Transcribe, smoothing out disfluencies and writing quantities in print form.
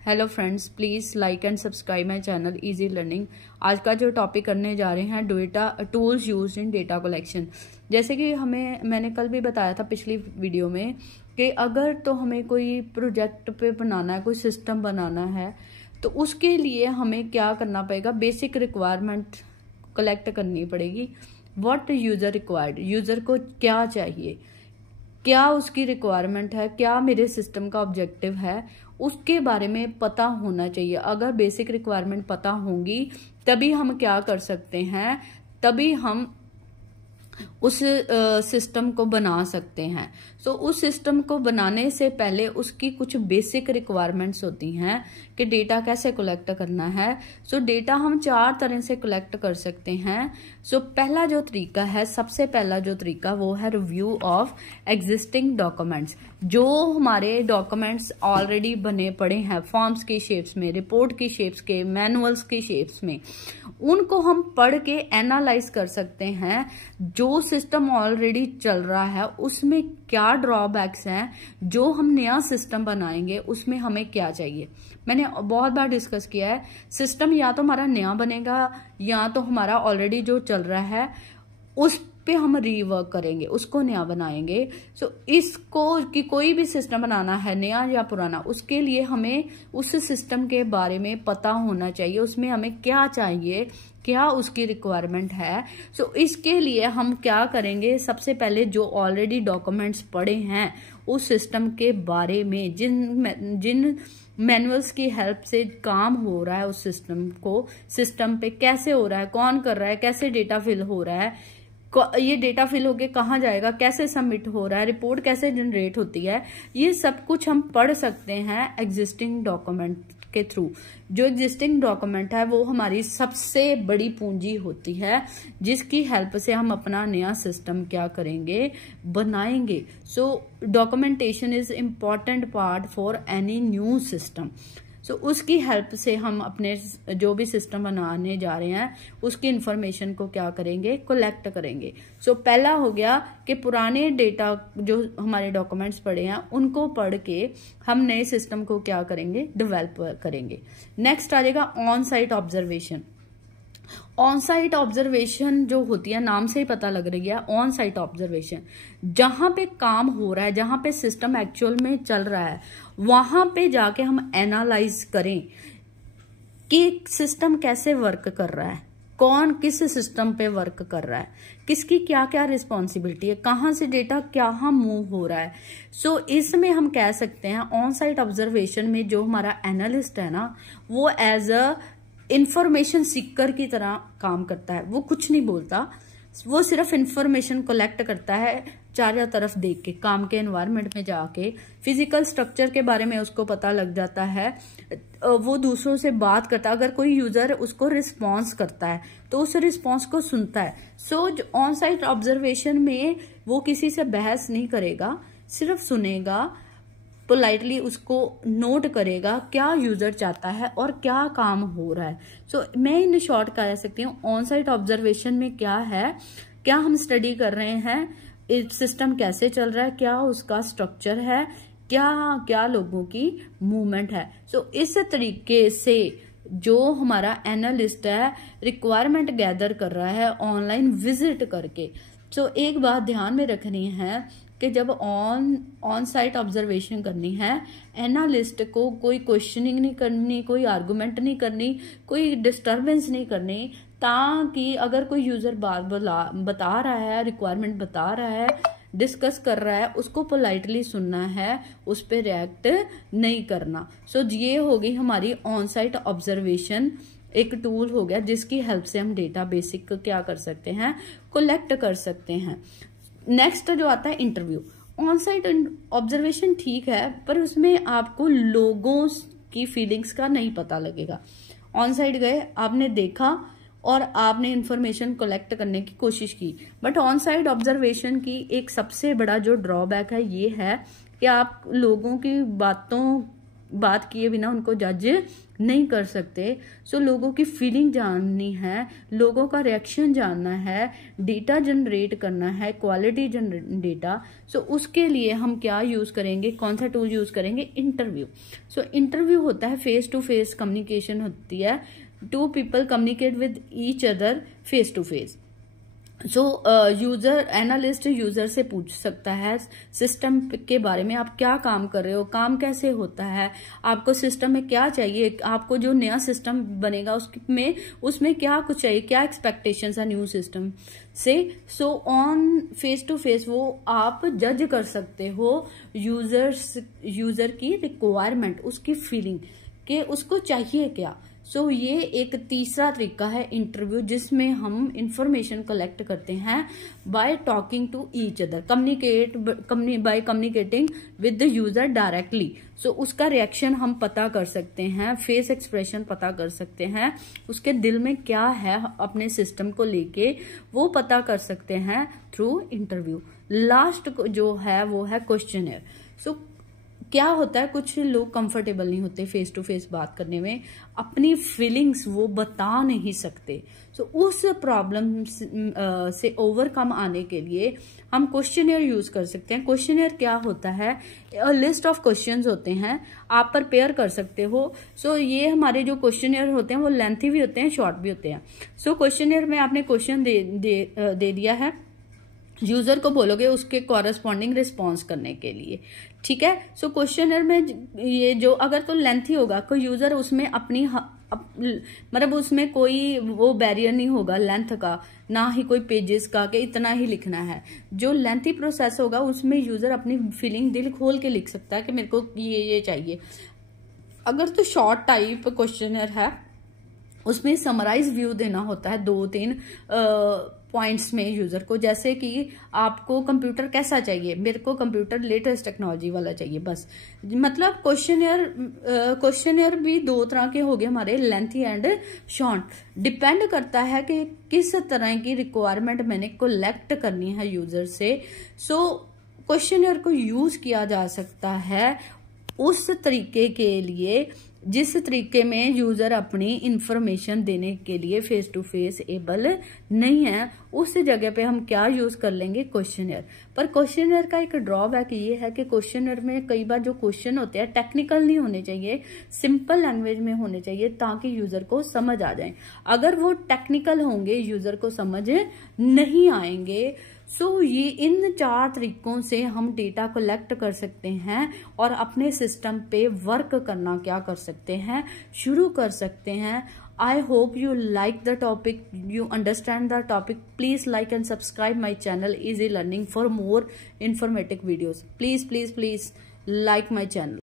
Hello friends, please like and subscribe my channel easy learning. आज का जो topic करने जा रहे हैं data tools used in data collection. जैसे कि मैंने कल भी बताया था पिछली वीडियो में कि अगर तो हमें कोई प्रोजेक्ट पे बनाना है, कोई सिस्टम बनाना है, तो उसके लिए हमें क्या करना पड़ेगा, बेसिक रिक्वायरमेंट कलेक्ट करनी पड़ेगी। व्हाट यूज़र रिक्वायर्ड, यूज़र को क्या चाहिए, क्या उसकी रिक्वायरमेंट है, क्या मेरे सिस्टम का ऑब्जेक्टिव है, उसके बारे में पता होना चाहिए। अगर बेसिक रिक्वायरमेंट पता होंगी तभी हम क्या कर सकते हैं, तभी हम उस सिस्टम को बना सकते हैं। सो उस सिस्टम को बनाने से पहले उसकी कुछ बेसिक रिक्वायरमेंट्स होती हैं कि डेटा कैसे कलेक्ट करना है। सो डेटा हम 4 तरह से कलेक्ट कर सकते हैं। सो पहला जो तरीका है, सबसे पहला जो तरीका वो है रिव्यू ऑफ एग्जिस्टिंग डॉक्यूमेंट्स। जो हमारे डॉक्यूमेंट्स ऑलरेडी बने पड़े हैं फॉर्म्स की शेप्स में, रिपोर्ट की शेप्स के, मैनुअल्स की शेप्स में, उनको हम पढ़ के एनालाइज कर सकते हैं। जो सिस्टम ऑलरेडी चल रहा है उसमें क्या ड्रॉबैक्स हैं, जो हम नया सिस्टम बनाएंगे उसमें हमें क्या चाहिए। मैंने बहुत बार डिस्कस किया है, सिस्टम या तो हमारा नया बनेगा या तो हमारा ऑलरेडी जो चल रहा है उस पे हम रीवर्क करेंगे, उसको नया बनाएंगे। सो इसको कि कोई भी सिस्टम बनाना है नया या पुराना, उसके लिए हमें उस सिस्टम के बारे में पता होना चाहिए, उसमें हमें क्या चाहिए, क्या उसकी रिक्वायरमेंट है। सो इसके लिए हम क्या करेंगे, सबसे पहले जो ऑलरेडी डॉक्यूमेंट्स पड़े हैं उस सिस्टम के बारे में, जिन मैनुअल्स की हेल्प से काम हो रहा है, उस सिस्टम पे कैसे हो रहा है, कौन कर रहा है, कैसे डेटा फिल हो रहा है, ये डेटा फिल होके कहाँ जाएगा, कैसे सबमिट हो रहा है, रिपोर्ट कैसे जनरेट होती है, ये सब कुछ हम पढ़ सकते हैं एग्जिस्टिंग डॉक्यूमेंट के थ्रू। जो एग्जिस्टिंग डॉक्यूमेंट है वो हमारी सबसे बड़ी पूंजी होती है, जिसकी हेल्प से हम अपना नया सिस्टम क्या करेंगे, बनाएंगे। So documentation is important part for any new system. So उसकी हेल्प से हम अपने जो भी सिस्टम बनाने जा रहे हैं उसकी इंफॉर्मेशन को क्या करेंगे, कलेक्ट करेंगे। सो पहला हो गया कि पुराने डेटा जो हमारे डॉक्यूमेंट्स पड़े हैं उनको पढ़ के हम नए सिस्टम को क्या करेंगे, डेवलप करेंगे। नेक्स्ट आ जाएगा on site observation. On site observation जो होती है, नाम से ही पता लग रही है, ऑन साइट ऑब्जर्वेशन, जहां पे काम हो रहा है, जहां पे सिस्टम एक्चुअल में चल रहा है, वहां पे जाके हम एनालाइज करें कि सिस्टम कैसे वर्क कर रहा है, कौन किस सिस्टम पे वर्क कर रहा है, किसकी क्या क्या रिस्पॉन्सिबिलिटी है, कहाँ से डेटा क्या मूव हो रहा है। सो इसमें हम कह सकते हैं ऑन साइट ऑब्जर्वेशन में जो हमारा एनालिस्ट है ना, वो एज अ इंफॉर्मेशन सीकर की तरह काम करता है। वो कुछ नहीं बोलता, वो सिर्फ इंफॉर्मेशन कलेक्ट करता है, चारों तरफ देख के, काम के एनवायरनमेंट में जाके फिजिकल स्ट्रक्चर के बारे में उसको पता लग जाता है। वो दूसरों से बात करता है, अगर कोई यूजर उसको रिस्पॉन्स करता है तो उस रिस्पॉन्स को सुनता है। सो ऑन साइट ऑब्जर्वेशन में वो किसी से बहस नहीं करेगा, सिर्फ सुनेगा, पोलाइटली उसको नोट करेगा क्या यूजर चाहता है और क्या काम हो रहा है। सो मैं इन शॉर्ट कह सकती हूँ ऑन साइट ऑब्जर्वेशन में क्या है, क्या हम स्टडी कर रहे हैं, सिस्टम कैसे चल रहा है, क्या उसका स्ट्रक्चर है, क्या क्या लोगों की मूवमेंट है। सो इस तरीके से जो हमारा एनालिस्ट है रिक्वायरमेंट गैदर कर रहा है ऑनलाइन विजिट करके। सो एक बात ध्यान में रखनी है कि जब ऑन साइट ऑब्जर्वेशन करनी है, एनालिस्ट को कोई क्वेश्चनिंग नहीं करनी, कोई आर्गुमेंट नहीं करनी, कोई डिस्टरबेंस नहीं करनी, ताकि अगर कोई यूजर बात बता रहा है, रिक्वायरमेंट बता रहा है, डिस्कस कर रहा है, उसको पोलाइटली सुनना है, उस पर रिएक्ट नहीं करना। सो ये होगी हमारी ऑन साइट ऑब्जर्वेशन, एक टूल हो गया जिसकी हेल्प से हम डेटा बेसिक क्या कर सकते हैं, कलेक्ट कर सकते हैं। नेक्स्ट जो आता है इंटरव्यू। ऑन साइट ऑब्जर्वेशन ठीक है, पर उसमें आपको लोगों की फीलिंग्स का नहीं पता लगेगा। ऑन साइट गए, आपने देखा और आपने इंफॉर्मेशन कलेक्ट करने की कोशिश की, बट ऑन साइट ऑब्जर्वेशन की एक सबसे बड़ा जो ड्रॉबैक है ये है कि आप लोगों की बातों बात किए बिना उनको जज नहीं कर सकते। सो लोगों की फीलिंग जाननी है, लोगों का रिएक्शन जानना है, डेटा जनरेट करना है, क्वालिटी डेटा। सो उसके लिए हम क्या यूज करेंगे, कौन सा टूल यूज करेंगे, इंटरव्यू। सो इंटरव्यू होता है फेस टू फेस कम्युनिकेशन होती है, two people communicate with each other face to face. So user analyst user से पूछ सकता है सिस्टम के बारे में, आप क्या काम कर रहे हो, काम कैसे होता है, आपको सिस्टम में क्या चाहिए, आपको जो नया सिस्टम बनेगा उसमें क्या कुछ चाहिए, क्या एक्सपेक्टेशंस है न्यू सिस्टम से। So on face to face वो आप जज कर सकते हो यूजर की रिक्वायरमेंट, उसकी फीलिंग कि उसको चाहिए क्या। सो ये एक तीसरा तरीका है इंटरव्यू, जिसमें हम इंफॉर्मेशन कलेक्ट करते हैं by talking to each other, by communicating with the user directly. So उसका रिएक्शन हम पता कर सकते हैं, फेस एक्सप्रेशन पता कर सकते हैं, उसके दिल में क्या है अपने सिस्टम को लेके वो पता कर सकते हैं थ्रू इंटरव्यू। लास्ट जो है वो है क्वेश्चनर। सो क्या होता है, कुछ लोग कंफर्टेबल नहीं होते फेस टू फेस बात करने में, अपनी फीलिंग्स वो बता नहीं सकते। सो उस प्रॉब्लम से ओवरकम आने के लिए हम क्वेश्चनर यूज कर सकते हैं। क्वेश्चनर क्या होता है, लिस्ट ऑफ क्वेश्चंस होते हैं, आप प्रिपेयर कर सकते हो। सो ये हमारे जो क्वेश्चनर होते हैं वो लेंथी भी होते हैं, शॉर्ट भी होते हैं। सो क्वेश्चनर में आपने क्वेश्चन दे दिया है, यूजर को बोलोगे उसके कॉरेस्पॉन्डिंग रिस्पॉन्स करने के लिए, ठीक है। सो क्वेश्चनर में ये जो अगर तो लेंथी होगा, कोई यूजर उसमें अपनी मतलब उसमें कोई वो बैरियर नहीं होगा लेंथ का, ना ही कोई पेजेस का कि इतना ही लिखना है। जो लेंथी प्रोसेस होगा उसमें यूजर अपनी फीलिंग दिल खोल के लिख सकता है कि मेरे को ये चाहिए। अगर तो शॉर्ट टाइप क्वेश्चनर है उसमें समराइज व्यू देना होता है 2-3 पॉइंट्स में यूजर को, जैसे कि आपको कंप्यूटर कैसा चाहिए, मेरे को कंप्यूटर लेटेस्ट टेक्नोलॉजी वाला चाहिए बस। मतलब क्वेश्चनर भी 2 तरह के हो गए हमारे, लेंथी एंड शॉर्ट। डिपेंड करता है कि किस तरह की रिक्वायरमेंट मैंने कलेक्ट करनी है यूजर से। सो क्वेश्चनर को यूज किया जा सकता है उस तरीके के लिए जिस तरीके में यूजर अपनी इंफॉर्मेशन देने के लिए फेस टू फेस एबल नहीं है, उस जगह पे हम क्या यूज कर लेंगे, क्वेश्चनर। पर क्वेश्चनर का एक ड्रॉबैक ये है कि क्वेश्चनर में कई बार जो क्वेश्चन होते हैं टेक्निकल नहीं होने चाहिए, सिंपल लैंग्वेज में होने चाहिए ताकि यूजर को समझ आ जाए। अगर वो टेक्निकल होंगे यूजर को समझ नहीं आएंगे। सो ये इन 4 तरीकों से हम डेटा कलेक्ट कर सकते हैं और अपने सिस्टम पे वर्क करना क्या कर सकते हैं, शुरू कर सकते हैं। I hope you like the topic, you understand the topic. Please like and subscribe my channel Easy Learning for more informative videos. Please like my channel.